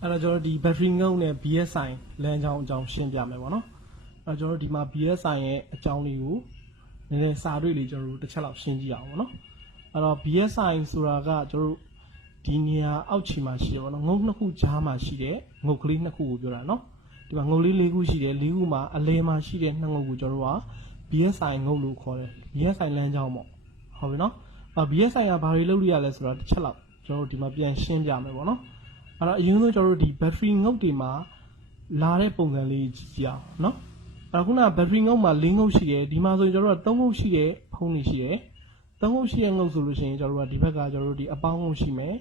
အဲ့တော့ကျွန်တော်ဒီ battery ငုံနဲ့ BSI လမ်းကြောင်းအကြောင်းရှင်းပြမယ်ပေါ့နော်အဲ့တော့ကျွန်တော်ဒီမှာ BSI ရဲ့အကြောင်းလေးကိုနည်းနည်းစာတွေ့လေးကျွန်တော်တို့တစ်ချက်လောက်ရှင်းကြည့်အောင်ပေါ့နော်အဲ့တော့ BSI ဆိုတာကကျွန်တော်တို့ဒီနေရာအောက်ခြေမှာရှိတယ်ပေါ့နော်ငုံနှစ်ခုကြားမှာရှိတဲ့ငုတ်ကလေးနှစ်ခုကိုပြောတာနော်ဒီမှာငုတ်လေး၄ခုရှိတယ်၄ခုမှာအလဲမှာရှိတဲ့နှစ်ငုတ်ကိုကျွန်တော်တို့က BSI ငုတ်လို့ခေါ်တယ် BSI လမ်းကြောင်းပေါ့ဟုတ်ပြီနော်BSI ကဘာတွေလုပ်လို့ရလဲဆိုတော့တစ်ချက်လောက်ကျွန်တော်တို့ဒီမှာပြန်ရှင်းပြမယ်ပေါ့နော်အဲ့တော့အရင်ဆုံးကျွန်တော်တို့ဒီ battery ငုတ်တွေမှာလာတဲ့ပုံစံလေးကြည့်အောင်နော်အဲ့ခုနက battery ငုတ်မှာ၄ငုတ်ရှိတယ်ဒီမှာဆိုရင်ကျွန်တော်တို့က၃ငုတ်ရှိတဲ့ဖုန်းတွေရှိတယ်၃ငုတ်ရှိတဲ့ငုတ်ဆိုလို့ရှိရင်ကျွန်တော်တို့ကဒီဘက်ကကျွန်တော်တို့ဒီအပေါင်းငုတ်ရှိမယ်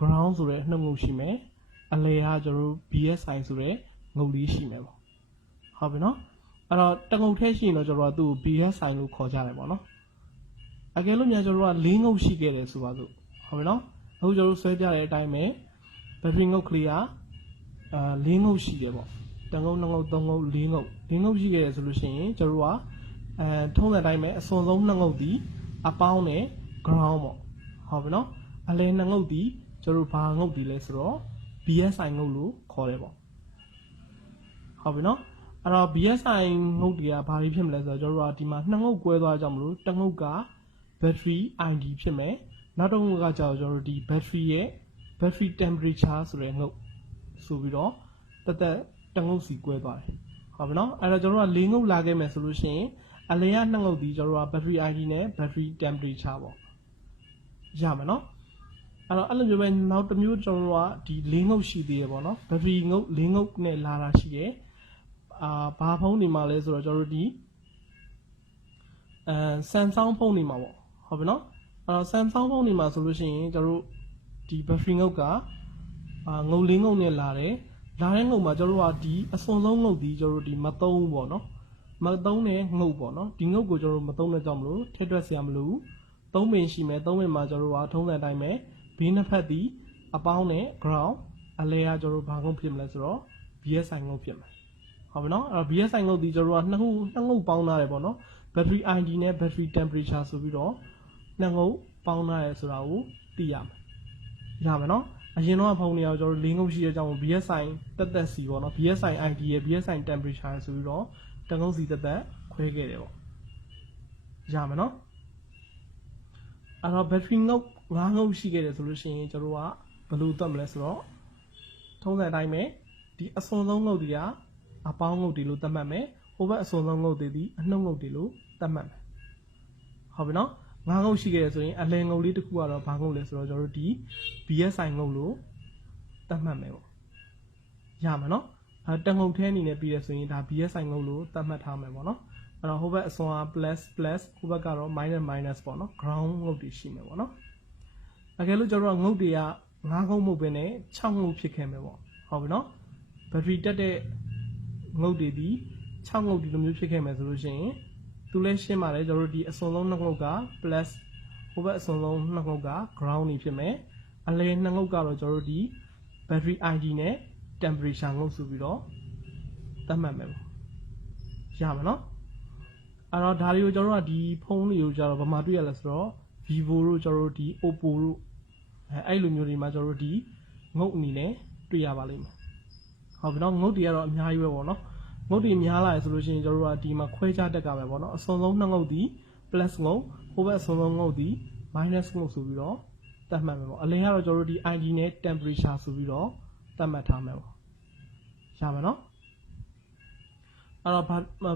ground ဆိုတဲ့နှုတ်ငုတ်ရှိမယ်အလဲကကျွန်တော်တို့ BSI ဆိုတဲ့ငုတ်လေးရှိမယ်ပေါ့ဟုတ်ပြီနော်အဲ့တော့တငုတ်ထဲရှိရင်တော့ကျွန်တော်တို့ကသူ့ကို BSI လို့ခေါ်ကြတယ်ပေါ့နော်အကယ်လို့များကျွန်တော်တို့က၄ငုတ်ရှိခဲ့တယ်ဆိုပါစို့ဟုတ်ပြီနော်အခုကျွန်တော်တို့ဆွဲပြတဲ့အတိုင်းပဲ battery ငုတ်ကလေးက၄ငုတ်ရှိတယ်ပေါ့တငုတ်၂ငုတ်၃ငုတ်၄ငုတ်ရှိခဲ့တယ်ဆိုလို့ရှိရင်ကျွန်တော်တို့ကထုံးတဲ့အတိုင်းပဲအစွန်ဆုံး၂ငုတ်ဒီအပေါင်းနဲ့ ground ပေါ့ဟုတ်ပြီနော်အလဲ၂ငုတ်ဒီကျွန်တော်တို့ဘာငုတ်ဒီလဲဆိုတော့ BSI ငုတ်လို့ခေါ်တယ်ပေါ့ဟုတ်ပြီနော်အဲ့တော့ BSI ငုတ်တွေကဘာတွေဖြစ်မလဲဆိုတော့ကျွန်တော်တို့ကဒီမှာ၂ငုတ်ကွဲသွားကြမလို့တစ်ငုတ်က battery ID ဖြစ်မယ်နောက်တစ်ငုတ်ကကြာကျွန်တော်တို့ဒီ battery ရဲ့ battery temperature ဆိုတဲ့ငုတ်ဆိုပြီးတော့တက်တငုတ်စီကွဲသွားတယ်ဟုတ်ပြီနော်အဲ့တော့ကျွန်တော်တို့က၄ငုတ်လာခဲ့မယ်ဆိုလို့ရှိရင်အလဲက2ငုတ်ဒီကျွန်တော်တို့က battery ID နဲ့ battery temperature ပေါ့ရမယ်နော်အဲ့လိုမျိုးပဲနောက်တစ်မျိုးကျွန်တော်တို့ကဒီ၄ငုတ်ရှိသေးတယ်ပေါ့နော် battery ငုတ်၄ငုတ်နဲ့လာတာရှိတယ်ဘာဖုန်းတွေမှာလဲဆိုတော့ကျွန်တော်တို့ဒီSamsung ဖုန်းတွေမှာပေါ့ဟုတ်ပြီနော်Samsung ဖုန်းတွေမှာဆိုလို့ရှိရင်ကျွန်တော်တို့ဒီ battery ငုတ်ကငုတ်၄ငုတ်နဲ့လာတဲ့ငုတ်မှာကျွန်တော်တို့ကဒီအစွန်ဆုံးငုတ်ဒီကျွန်တော်တို့ဒီမသုံးပေါ့နော်မသုံးတဲ့ငုတ်ပေါ့နော်ဒီငုတ်ကိုကျွန်တော်တို့မသုံးတဲ့ကြောင့်မလို့ထည့်တွက်စရာမလိုဘူး၃ပင်ရှိမယ်၃ပင်မှာကျွန်တော်တို့ကထုံးတဲ့အတိုင်းပဲဘေးနှစ်ဖက်ဒီအပေါင်းနဲ့ ground အလဲကကျွန်တော်တို့ဘာငုတ်ဖြစ်မလဲဆိုတော့ BSI ငုတ်ဖြစ်မယ်ဟုတ်ပြီနော်BSI ငုတ်ဒီကျွန်တော်တို့ကနှစ်ငုတ်ပေါင်းထားတယ်ပေါ့နော် battery ID နဲ့ battery temperature ဆိုပြီးတော့နှစ်ငုတ်ပေါင်းထားရဲဆိုတာကိုသိရမယ်နော်အရင်တော့ဖုန်းတွေရောကျွန်တော်တို့၄ငုတ်ရှိတဲ့အကြောင်းကို BSI တက်စီပေါ့နော် BSI ID ရဲ့ BSI temperature ဆိုပြီးတော့တငုတ်စီတက်ခွဲခဲ့တယ်ပေါ့ရမယ်နော်အဲ့တော့ battery ငုတ်၅ငုတ်ရှိခဲ့တယ်ဆိုလို့ရှိရင်ကျွန်တော်တို့ကဘယ်လိုသတ်မလဲဆိုတော့ထုံးတဲ့အတိုင်းပဲဒီအစွန်ဆုံးငုတ်တွေကအပေါင်းငုတ်တွေလို့သတ်မှတ်မယ်ဟိုဘက်အစွန်ဆုံးငုတ်တွေဒီအနှုတ်ငုတ်တွေလို့သတ်မှတ်မယ်ဟုတ်ပြီနော်၅ငုတ်ရှိခဲ့တယ်ဆိုရင်အလဲငုတ်လေးတစ်ခုကတော့ဘာငုတ်လဲဆိုတော့ကျွန်တော်တို့ဒီ BSI ငုတ်လို့သတ်မှတ်မယ်ပေါ့ရမယ်နော်တငုတ်ထဲအနေနဲ့ပြီးရဆိုရင်ဒါ BSI ငုတ်လို့သတ်မှတ်ထားမယ်ပေါ့နော်အဲ့တော့ဟိုဘက်အစွန်က plus ဟိုဘက်ကတော့ minus ပေါ့နော် ground ငုတ်တွေရှိမယ်ပေါ့နော်အကယ်လို့ကျွန်တော်တို့ငုတ်တွေက၅ငုတ်မဟုတ်ဘဲနဲ့6ငုတ်ဖြစ်ခဲ့မယ်ပေါ့ဟုတ်ပြီနော် battery တက်တဲ့ငုတ်တွေဒီ6ငုတ်ဒီလိုမျိုးဖြစ်ခဲ့မယ်ဆိုလို့ရှိရင်သူလည်းရှင်းပါတယ်ကျွန်တော်တို့ဒီအစွန်ဆုံး2ငုတ်က plus ဟိုဘက်အစွန်ဆုံး2ငုတ်က ground နေဖြစ်မယ်အလဲ2ငုတ်ကတော့ကျွန်တော်တို့ဒီ battery ID နဲ့ temperature ငုတ်ဆိုပြီးတော့သတ်မှတ်မယ်ပေါ့ရမယ်နော်အဲ့တော့ဒါတွေကိုကျွန်တော်တို့ကဒီဖုန်းတွေကိုကျတော့ဘာမှတွေ့ရလဲဆိုတော့ Vivo တို့ကျွန်တော်တို့ဒီ Oppo တို့အဲ့လိုမျိုးတွေမှာကျွန်တော်တို့ဒီငုတ်အနေနဲ့တွေ့ရပါလိမ့်မယ်ဟုတ်ပြီနော်ငုတ်တွေကတော့အများကြီးပဲပေါ့နော်ငုတ်တွေများလာရဆိုလို့ရှိရင်ကျွန်တော်တို့ကဒီမှာခွဲခြားတက်ကပဲပေါ့နော်အစွန်ဆုံး2ငုတ်ဒီ plus ငုတ်ဟိုဘက်အစွန်ဆုံးငုတ်ဒီ minus ငုတ်ဆိုပြီးတော့သတ်မှတ်မယ်ပေါ့အလဲကတော့ကျွန်တော်တို့ဒီ ID နဲ့ temperature ဆိုပြီးတော့သတ်မှတ်ထားမယ်ပေါ့ရမယ်နော်အဲ့တော့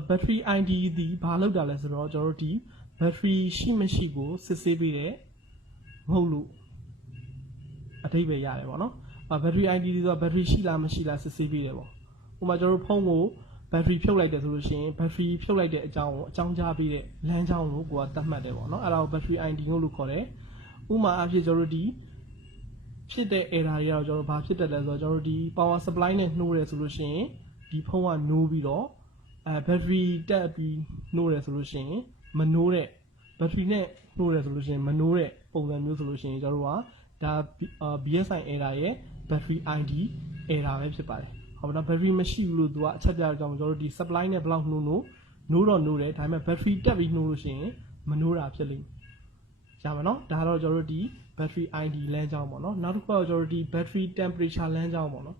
battery ID ဒီဘာလောက်တာလဲဆိုတော့ကျွန်တော်တို့ဒီ battery ရှိမရှိကိုစစ်ဆေးပေးတဲ့ငုတ်လို့အထိပ္ပယ်ရတယ်ပေါ့နော်battery ID ဒီဆိုတော့ battery ရှိလားမရှိလားစစ်ဆေးပေးတယ်ပေါ့ဥပမာကျွန်တော်တို့ဖုန်းကို battery ဖြုတ်လိုက်တယ်ဆိုလို့ရှိရင် battery ဖြုတ်လိုက်တဲ့အကြောင်းကြားပေးတဲ့လမ်းကြောင်းကိုကိုကသတ်မှတ်တယ်ပေါ့နော်အဲ့ဒါကို battery ID ငုတ်လို့ခေါ်တယ်ဥပမာအဖြစ်ကျွန်တော်တို့ဒီဖြစ်တဲ့ error တွေကတော့ကျွန်တော်ဘာဖြစ်တယ်လဲဆိုတော့ကျွန်တော်တို့ဒီ power supply နဲ့နှိုးတယ်ဆိုလို့ရှိရင်ဒီဖုန်းကနိုးပြီးတော့battery တက်ပြီးနှိုးတယ်ဆိုလို့ရှိရင်မနှိုးတဲ့ battery နဲ့နှိုးတယ်ဆိုလို့ရှိရင်မနှိုးတဲ့ပုံစံမျိုးဆိုလို့ရှိရင်ကျွန်တော်တို့ကဒါ BSI error ရဲ့ battery ID error ပဲဖြစ်ပါတယ်ဟုတ်ပါတော့ battery မရှိဘူးလို့သူကအချက်ပြတော့ကျွန်တော်တို့ဒီ supply နဲ့ဘယ်လောက်နှိုးတော့နှိုးတယ်ဒါပေမဲ့ battery တက်ပြီးနှိုးလို့ရှိရင်မနှိုးတာဖြစ်လိမ့်မယ်ရမယ်နော်ဒါတော့ကျွန်တော်တို့ဒီ battery ID လမ်းကြောင်းပေါ့နော်နောက်တစ်ခုကကျွန်တော်တို့ဒီ battery temperature လမ်းကြောင်းပေါ့နော်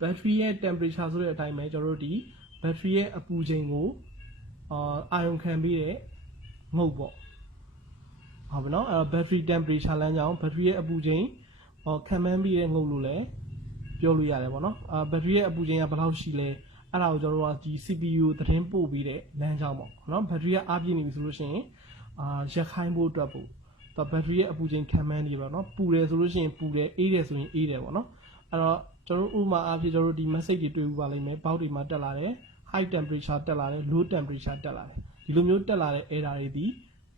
battery ရဲ့ temperature ဆိုတဲ့အတိုင်းပဲကျွန်တော်တို့ဒီ battery ရဲ့အပူချိန်ကိုအာရုံခံပြီးတဲ့ငုတ်ပေါ့ဟုတ်ပြီနော်အဲ့တော့ battery temperature လမ်းကြောင်း battery ရဲ့အပူချိန်ခံမှန်းပြီးတဲ့ငုတ်လို့လည်းပြောလို့ရတယ်ပေါ့နော်battery ရဲ့အပူချိန်ကဘယ်လောက်ရှိလဲအဲ့ဒါကိုကျွန်တော်တို့ကဒီ CPU သတင်းပို့ပြီးတဲ့လမ်းကြောင်းပေါ့နော် battery ကအားပြည့်နေပြီဆိုလို့ရှိရင်ရက်ခိုင်းဖို့အတွက်ပို့တော့ battery ရဲ့အပူချိန်ခံမှန်းနေပါတော့ပူတယ်ဆိုလို့ရှိရင်ပူတယ်အေးတယ်ဆိုရင်အေးတယ်ပေါ့နော်အဲ့တော့ကျွန်တော်တို့ဥပမာအားဖြင့်ကျွန်တော်တို့ဒီ message တွေတွေ့ဥပါလိမ့်မယ်ဘောက်တွေမှာတက်လာတယ် high temperature တက်လာတယ် low temperature တက်လာတယ်ဒီလိုမျိုးတက်လာတဲ့ error တွေဒီ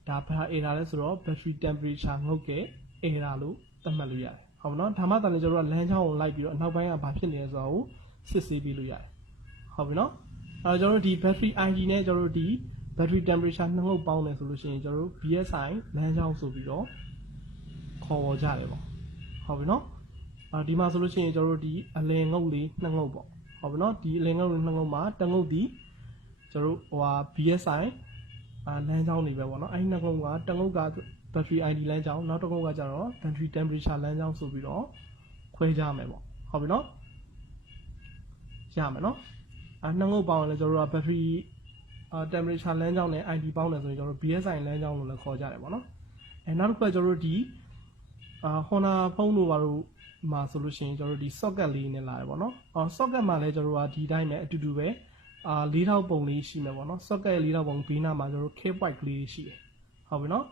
ဒါဘာ error လဲဆိုတော့ battery temperature ငုတ်တဲ့ error လို့သတ်မှတ်လို့ရတယ်ဟုတ်နော်ဒါမှသာလည်းကျွန်တော်တို့ကလမ်းကြောင်းကိုလိုက်ပြီးတော့အနောက်ပိုင်းကဘာဖြစ်နေလဲဆိုတာကိုစစ်ဆေးပြီးလို့ရတယ်ဟုတ်ပြီနော်အဲ့တော့ကျွန်တော်တို့ဒီ battery ID နဲ့ကျွန်တော်တို့ဒီ battery temperature နှစ်ငုတ်ပေါင်းတယ်ဆိုလို့ရှိရင်ကျွန်တော်တို့ BSI လမ်းကြောင်းဆိုပြီးတော့ခေါ်ဝေါ်ကြတယ်ပေါ့ဟုတ်ပြီနော်ဒီမှာဆိုလို့ရှိရင်ကျွန်တော်တို့ဒီအလယ်ငုတ်လေးနှစ်ငုတ်ပေါ့ဟုတ်ပြီနော်ဒီအလယ်ငုတ်လေးနှစ်ငုတ်မှာတစ်ငုတ်ဒီကျွန်တော်တို့BSI လမ်းကြောင်းနေပဲပေါ့နော်အဲ့ဒီနှစ်ငုတ်ကတစ်ငုတ်က battery ID လမ်းကြောင်းနောက်တစ်ငုတ်ကကျတော့ battery temperature လမ်းကြောင်းဆိုပြီးတော့ခွဲကြမယ်ပေါ့ဟုတ်ပြီနော်ရမယ်နော်နှစ်ငုတ်ပေါင်းရင်လည်းကျွန်တော်တို့က battery temperature လမ်းကြောင်းနဲ့ ID ပေါင်းတယ်ဆိုရင်ကျွန်တော်တို့ BSI လမ်းကြောင်းလို့လည်းခေါ်ကြတယ်ပေါ့နော်နောက်တစ်ခုကကျွန်တော်တို့ဒီHonda ဖုန်းတို့ဘာလို့မှာဆိုလို့ရှိရင်ကျွန်တော်တို့ဒီ socket လေးနဲ့လာတယ်ပေါ့နော်socket မှာလည်းကျွန်တော်တို့ကဒီတိုင်းပဲအတူတူပဲ၄ထောက်ပုံလေးရှိမယ်ပေါ့နော် socket ၄ထောက်ပုံဘေးနားမှာကျွန်တော်တို့ K point ကလေးရှိတယ်ဟုတ်ပြီနော်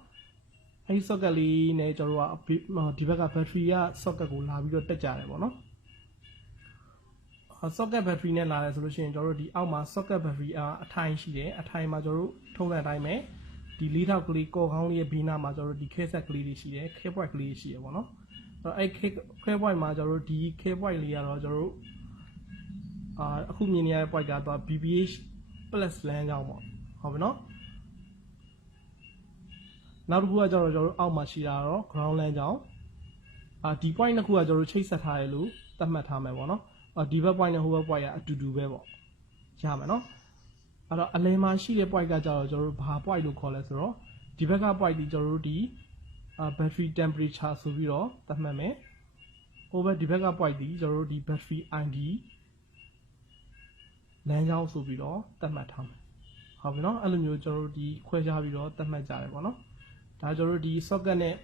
အဲဒီ socket လေးနဲ့ကျွန်တော်တို့ကဒီဘက်က battery က socket ကိုလာပြီးတော့တက်ကြတယ်ပေါ့နော်socket battery နဲ့လာတယ်ဆိုလို့ရှိရင်ကျွန်တော်တို့ဒီအောက်မှာ socket battery အထိုင်ရှိတယ်အထိုင်မှာကျွန်တော်တို့ထုံးတဲ့အတိုင်းပဲဒီ၄ထောက်ကလေးကော်ကောင်းလေးရဲ့ဘေးနားမှာကျွန်တော်တို့ဒီ K set ကလေးတွေရှိတယ် K point ကလေးရှိတယ်ပေါ့နော်အဲ့ K point မှာကျွန်တော်တို့ဒီ K point လေးကတော့ကျွန်တော်တို့အခုမြင်နေရတဲ့ point ကတော့ BBH plus လမ်းကြောင်းပေါ့ဟုတ်ပြီနော်နောက်တစ်ခုကကျွန်တော်တို့အောက်မှာရှိတာတော့ ground လမ်းကြောင်းဒီ point နှစ်ခုကကျွန်တော်တို့ချိတ်ဆက်ထားတယ်လို့သတ်မှတ်ထားမယ်ပေါ့နော်ဒီဘက် point နဲ့ဟိုဘက် point ကအတူတူပဲပေါ့ရမယ်နော်အဲ့တော့အလယ်မှာရှိတဲ့ point ကကျတော့ကျွန်တော်တို့ဘာ point လို့ခေါ်လဲဆိုတော့ဒီဘက်က point ဒီကျွန်တော်တို့ဒီ battery temperature ဆိုပြီးတော့သတ်မှတ်မယ်ဟိုဘက်ဒီဘက်က point ဒီကျွန်တော်တို့ဒီ battery ID လမ်းကြောင်းဆိုပြီးတော့သတ်မှတ်ထားမယ်ဟုတ်ပြီနော်အဲ့လိုမျိုးကျွန်တော်တို့ဒီခွဲခြားပြီးတော့သတ်မှတ်ကြတယ်ပေါ့နော်ဒါကျွန်တော်တို့ဒီ socket နဲ့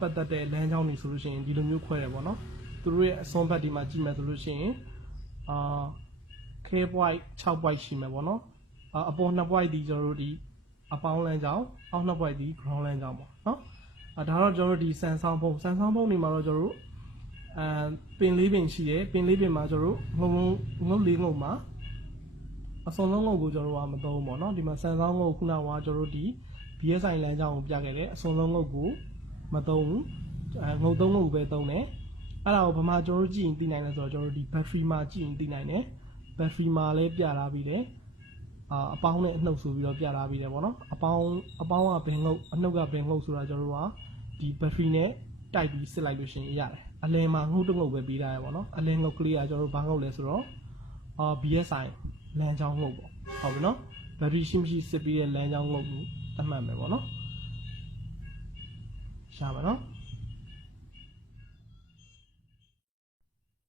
ပတ်သက်တဲ့လမ်းကြောင်းတွေဆိုလို့ရှိရင်ဒီလိုမျိုးခွဲတယ်ပေါ့နော်သူတို့ရဲ့အစွန်းဘက်ဒီမှာကြည့်မယ်ဆိုလို့ရှိရင်K point 6 point ရှိမယ်ပေါ့နော်အပေါ်2 point ဒီကျွန်တော်တို့ဒီအပေါင်းလမ်းကြောင်းအောက်2 point ဒီ ground လမ်းကြောင်းပေါ့နော်ဒါတော့ကျွန်တော်တို့ဒီ Samsung ဖုန်းတွေမှာတော့ကျွန်တော်တို့ပင်လေးပင်ရှိတယ်ပင်လေးပင်မှာကျွန်တော်တို့ငုတ်လေးငုတ်မှာအစုံလုံးငုတ်ကိုကျွန်တော်တို့ကမသုံးဘူးပေါ့နော်ဒီမှာ Samsung ငုတ်ခုနကကျွန်တော်တို့ဒီ BSI လမ်းကြောင်းကိုပြခဲ့တယ်အစုံလုံးငုတ်ကိုမသုံးဘူးငုတ်3ငုတ်ပဲသုံးတယ်အဲ့ဒါကိုဘာမှကျွန်တော်တို့ကြည့်ရင်သိနိုင်လဲဆိုတော့ကျွန်တော်တို့ဒီ battery မှာကြည့်ရင်သိနိုင်တယ် battery မှာလည်းပြထားပြီးတယ်အပေါင်းနဲ့အနှုတ်ဆိုပြီးတော့ပြထားပြီးတယ်ပေါ့နော်အပေါင်းကဘယ်ငုတ်အနှုတ်ကဘယ်ငုတ်ဆိုတာကျွန်တော်တို့ကဒီ battery နဲ့တိုက်ပြီးစစ်လိုက်လို့ရှိရင်ရတယ်အလယ်မှာငုတ်တစ်ငုတ်ပဲပေးထားရပေါ့နော်အလယ်ငုတ်ကလေးကကျွန်တော်တို့ဘာငုတ်လဲဆိုတော့BSI လမ်းကြောင်းငုတ်ပေါ့ဟုတ်ပြီနော် battery ရှိမရှိစစ်ပြီးတဲ့လမ်းကြောင်းငုတ်ကိုသတ်မှတ်မယ်ပေါ့နော်ရှာပါနော်